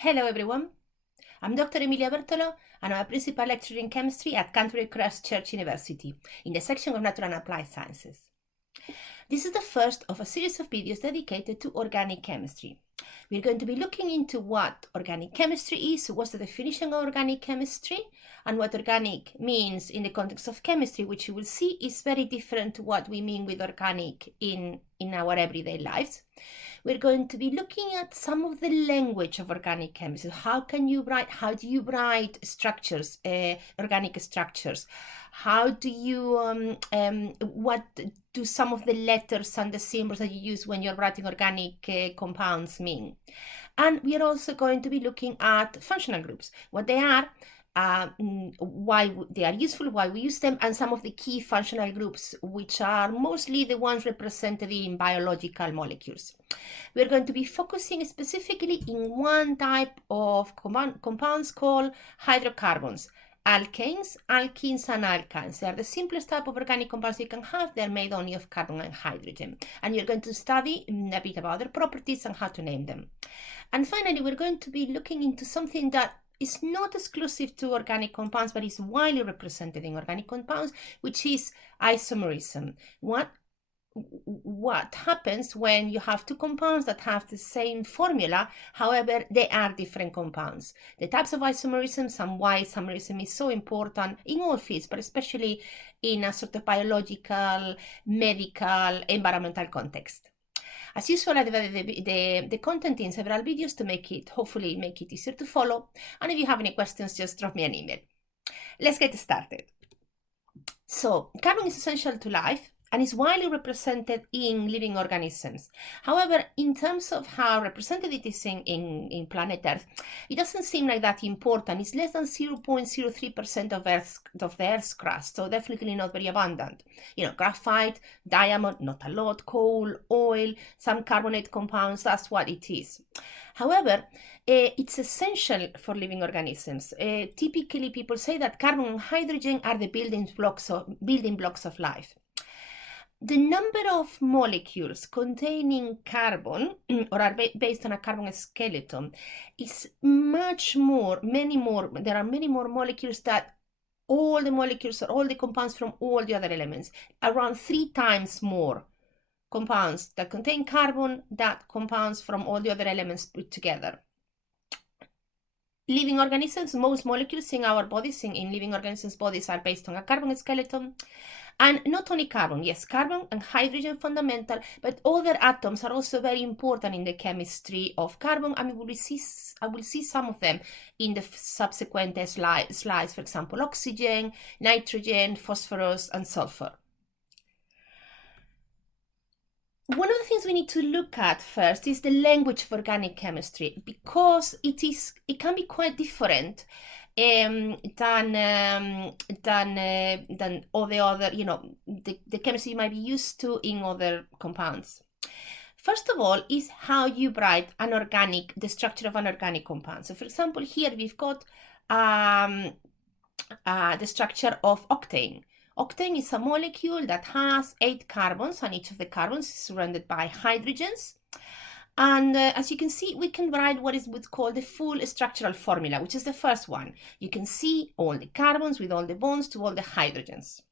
Hello everyone, I'm Dr. Emilia Bertolo and I'm a principal lecturer in chemistry at Canterbury Christ Church University in the section of Natural and Applied Sciences. This is the first of a series of videos dedicated to organic chemistry. We're going to be looking into what organic chemistry is, what's the definition of organic chemistry, and what organic means in the context of chemistry, which you will see is very different to what we mean with organic in our everyday lives. We're going to be looking at some of the language of organic chemistry. How do you write structures, organic structures? How do you, what do some of the letters and the symbols that you use when you're writing organic compounds mean? And we are also going to be looking at functional groups, what they are, why they are useful, why we use them, and some of the key functional groups, which are mostly the ones represented in biological molecules. We're going to be focusing specifically in one type of compounds called hydrocarbons. Alkanes, alkenes, and alkynes. They are the simplest type of organic compounds you can have. They're made only of carbon and hydrogen. And you're going to study a bit about their properties and how to name them. And finally, we're going to be looking into something that is not exclusive to organic compounds, but is widely represented in organic compounds, which is isomerism. What happens when you have two compounds that have the same formula, however, they are different compounds. The types of isomerisms and why isomerism is so important in all fields, but especially in a sort of biological, medical, environmental context. As usual, I divided the content in several videos to hopefully make it easier to follow. And if you have any questions, just drop me an email. Let's get started. So, carbon is essential to life and is widely represented in living organisms. However, in terms of how represented it is in planet Earth, it doesn't seem like that important. It's less than 0.03% of the Earth's crust, so definitely not very abundant. Graphite, diamond, not a lot, coal, oil, some carbonate compounds, that's what it is. However, it's essential for living organisms. Typically, people say that carbon and hydrogen are the building blocks of life. The number of molecules containing carbon or are based on a carbon skeleton is many more. There are many more molecules that all the molecules or all the compounds from all the other elements, around 3 times more compounds that contain carbon than compounds from all the other elements put together. Living organisms, most molecules in our bodies, in living organisms' bodies, are based on a carbon skeleton. And not only carbon, yes, carbon and hydrogen fundamental, but other atoms are also very important in the chemistry of carbon, and I will see some of them in the subsequent slides, for example, oxygen, nitrogen, phosphorus, and sulfur. One of the things we need to look at first is the language of organic chemistry, because it can be quite different than all the other, the chemistry you might be used to in other compounds. First of all is how you write the structure of an organic compound. So for example, here we've got the structure of octane. Octane is a molecule that has 8 carbons, and each of the carbons is surrounded by hydrogens. And as you can see, we can write what is what's called the full structural formula, which is the first one. You can see all the carbons with all the bonds to all the hydrogens.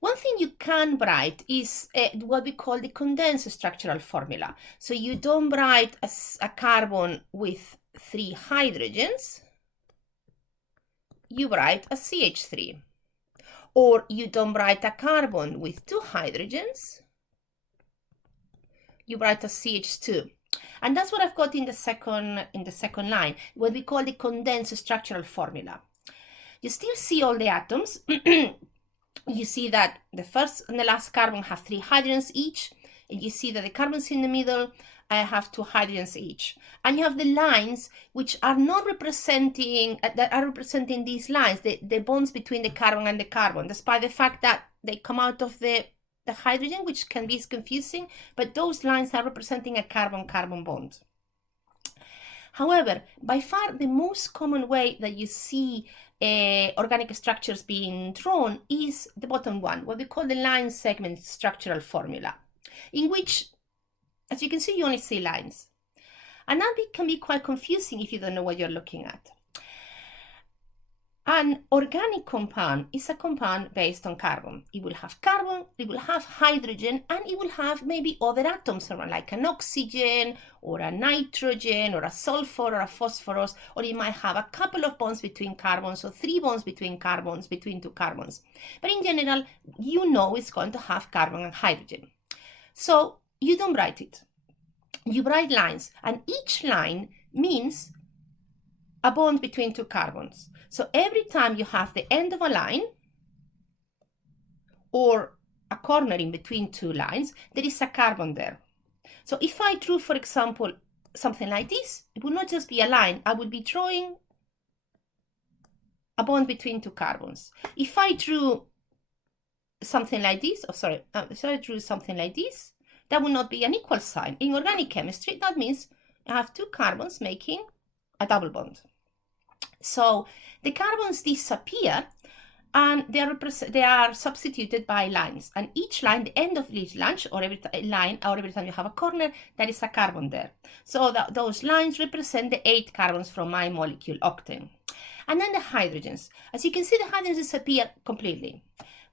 One thing you can write is what we call the condensed structural formula. So you don't write a carbon with 3 hydrogens, you write a CH3. Or you don't write a carbon with 2 hydrogens, you write a CH2. And that's what I've got in the second line, what we call the condensed structural formula. You still see all the atoms. You see that the first and the last carbon have 3 hydrogens each, and you see that the carbons in the middle have 2 hydrogens each. And you have the lines which are not representing, that are representing these lines, the bonds between the carbon and the carbon, despite the fact that they come out of the hydrogen, which can be confusing, but those lines are representing a carbon-carbon bond. However, by far the most common way that you see organic structures being drawn is the bottom one, what we call the line segment structural formula, in which, as you can see, you only see lines. And that can be quite confusing if you don't know what you're looking at. An organic compound is a compound based on carbon. It will have carbon, it will have hydrogen, and it will have maybe other atoms around, like an oxygen, or a nitrogen, or a sulfur, or a phosphorus, or it might have a couple of bonds between carbons, or 3 bonds between carbons, between 2 carbons. But in general, you know it's going to have carbon and hydrogen. So you don't write it. You write lines, and each line means a bond between 2 carbons. So every time you have the end of a line or a corner in between 2 lines, there is a carbon there. So if I drew, for example, something like this, it would not just be a line, I would be drawing a bond between 2 carbons. If I drew something like this, I drew something like this, that would not be an equal sign. In organic chemistry, that means I have 2 carbons making a double bond. So the carbons disappear and they are substituted by lines. And each line, the end of each line, or every time you have a corner, there is a carbon there. So those lines represent the 8 carbons from my molecule octane. And then the hydrogens. As you can see, the hydrogens disappear completely.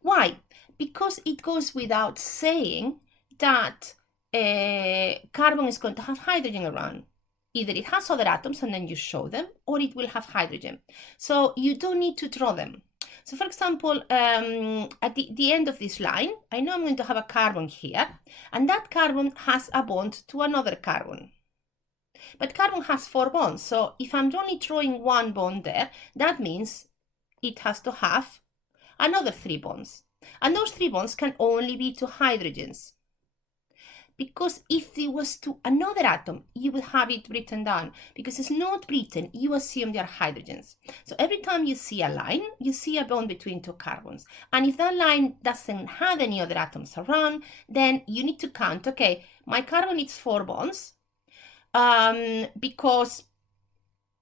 Why? Because it goes without saying that carbon is going to have hydrogen around. Either it has other atoms and then you show them, or it will have hydrogen. So you don't need to draw them. So for example, at the end of this line, I know I'm going to have a carbon here, and that carbon has a bond to another carbon. But carbon has 4 bonds, so if I'm only drawing 1 bond there, that means it has to have another 3 bonds. And those 3 bonds can only be to hydrogens. Because if it was to another atom, you would have it written down. Because it's not written, you assume they are hydrogens. So every time you see a line, you see a bond between 2 carbons. And if that line doesn't have any other atoms around, then you need to count, okay, my carbon needs 4 bonds, because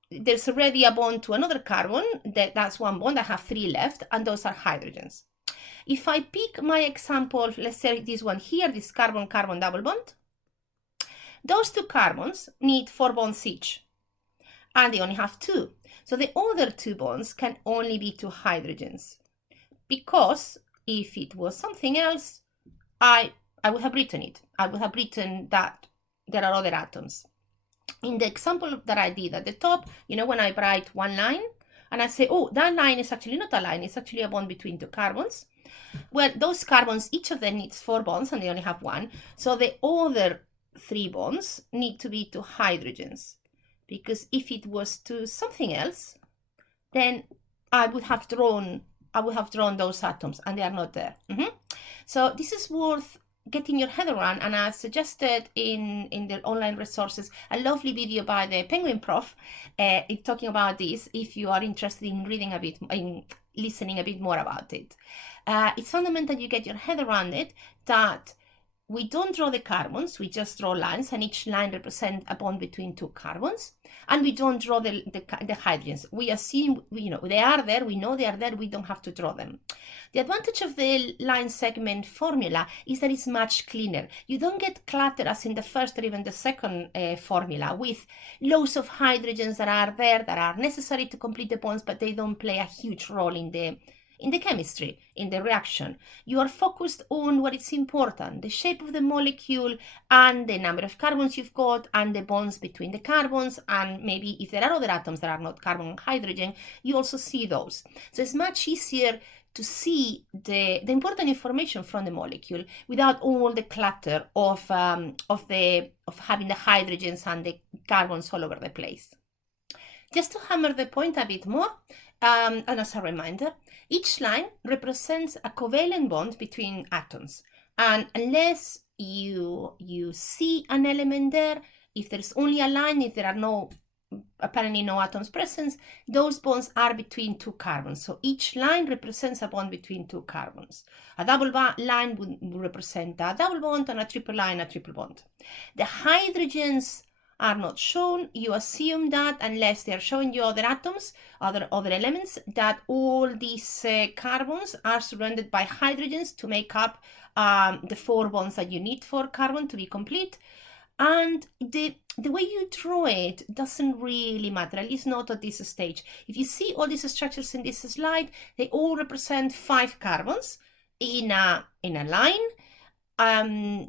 there's already a bond to another carbon, that's 1 bond, I have 3 left, and those are hydrogens. If I pick my example, let's say this one here, this carbon-carbon double bond, those 2 carbons need 4 bonds each, and they only have 2. So the other 2 bonds can only be to hydrogens, because if it was something else, I would have written it. I would have written that there are other atoms. In the example that I did at the top, you know, when I write 1 line, and I say, oh, that line is actually not a line, it's actually a bond between 2 carbons. Well, those carbons, each of them needs 4 bonds, and they only have 1. So the other 3 bonds need to be to hydrogens. Because if it was to something else, then I would have drawn those atoms, and they are not there. So this is worth getting your head around, and I've suggested in the online resources a lovely video by the Penguin Prof talking about this, if you are interested in reading a bit, in listening a bit more about it. It's fundamental you get your head around it, that we don't draw the carbons, we just draw lines, and each line represents a bond between 2 carbons, and we don't draw the hydrogens. We assume, you know, they are there, we know they are there, we don't have to draw them. The advantage of the line segment formula is that it's much cleaner. You don't get clutter as in the first or even the second formula, with loads of hydrogens that are there, that are necessary to complete the bonds, but they don't play a huge role in the chemistry, in the reaction. You are focused on what is important, the shape of the molecule and the number of carbons you've got and the bonds between the carbons, and maybe if there are other atoms that are not carbon and hydrogen, you also see those. So it's much easier to see the important information from the molecule without all the clutter of having the hydrogens and the carbons all over the place. Just to hammer the point a bit more, and as a reminder, each line represents a covalent bond between atoms. And unless you see an element there, if there's only a line, if there are apparently no atoms present, those bonds are between 2 carbons. So each line represents a bond between 2 carbons. A double line would represent a double bond, and a triple line, a triple bond. The hydrogens are not shown. You assume that unless they are showing you other atoms, other elements, that all these carbons are surrounded by hydrogens to make up the 4 bonds that you need for carbon to be complete. And the way you draw it doesn't really matter, at least not at this stage. If you see all these structures in this slide, they all represent 5 carbons in a line,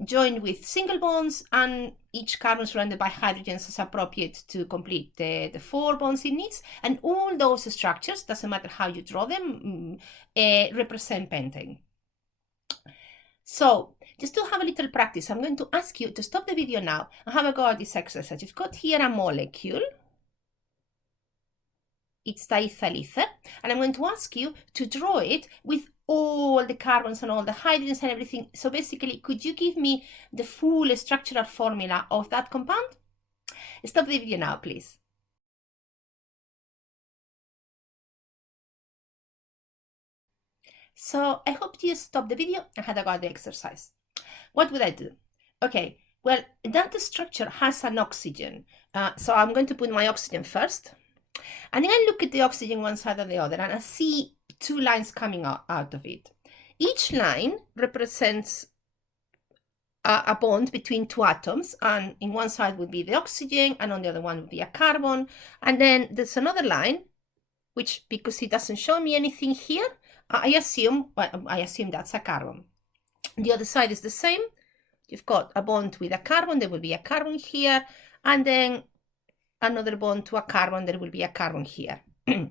joined with single bonds, and each carbon surrounded by hydrogens as appropriate to complete the 4 bonds it needs. And all those structures, doesn't matter how you draw them, represent pentane. So just to have a little practice, I'm going to ask you to stop the video now and have a go at this exercise. You've got here a molecule. It's diethyl ether, and I'm going to ask you to draw it with all the carbons and all the hydrogens and everything. So basically, could you give me the full structural formula of that compound? Stop the video now, please. So I hope you stopped the video and had a go at the exercise. What would I do? Okay, well, that structure has an oxygen. So I'm going to put my oxygen first. And then I look at the oxygen one side or the other, and I see 2 lines coming out of it. Each line represents a bond between 2 atoms, and in one side would be the oxygen, and on the other one would be a carbon. And then there's another line, which, because it doesn't show me anything here, I assume that's a carbon. The other side is the same. You've got a bond with a carbon, there will be a carbon here, and then another bond to a carbon, there will be a carbon here. If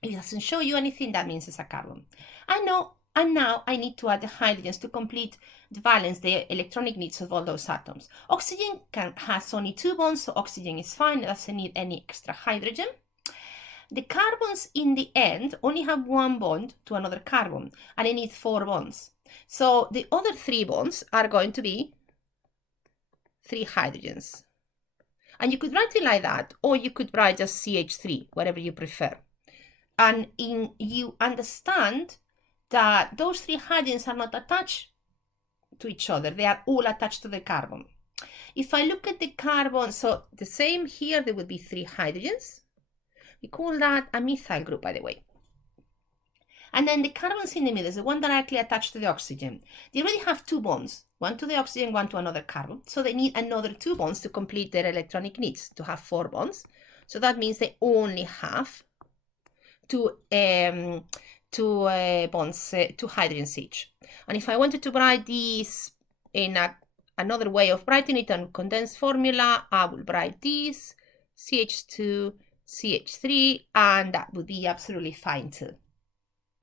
it doesn't show you anything, that means it's a carbon. I know, and now I need to add the hydrogens to complete the valence, the electronic needs of all those atoms. Oxygen has only 2 bonds, so oxygen is fine, it doesn't need any extra hydrogen. The carbons in the end only have 1 bond to another carbon, and they need 4 bonds. So the other 3 bonds are going to be 3 hydrogens. And you could write it like that, or you could write just CH3, whatever you prefer. And you understand that those 3 hydrogens are not attached to each other. They are all attached to the carbon. If I look at the carbon, so the same here, there would be 3 hydrogens. We call that a methyl group, by the way. And then the carbons in the middle is the one directly attached to the oxygen. They already have 2 bonds, one to the oxygen, one to another carbon. So they need another 2 bonds to complete their electronic needs, to have 4 bonds. So that means they only have 2 bonds, 2 hydrogens each. And if I wanted to write these in another way of writing it on condensed formula, I will write this CH2, CH3, and that would be absolutely fine too.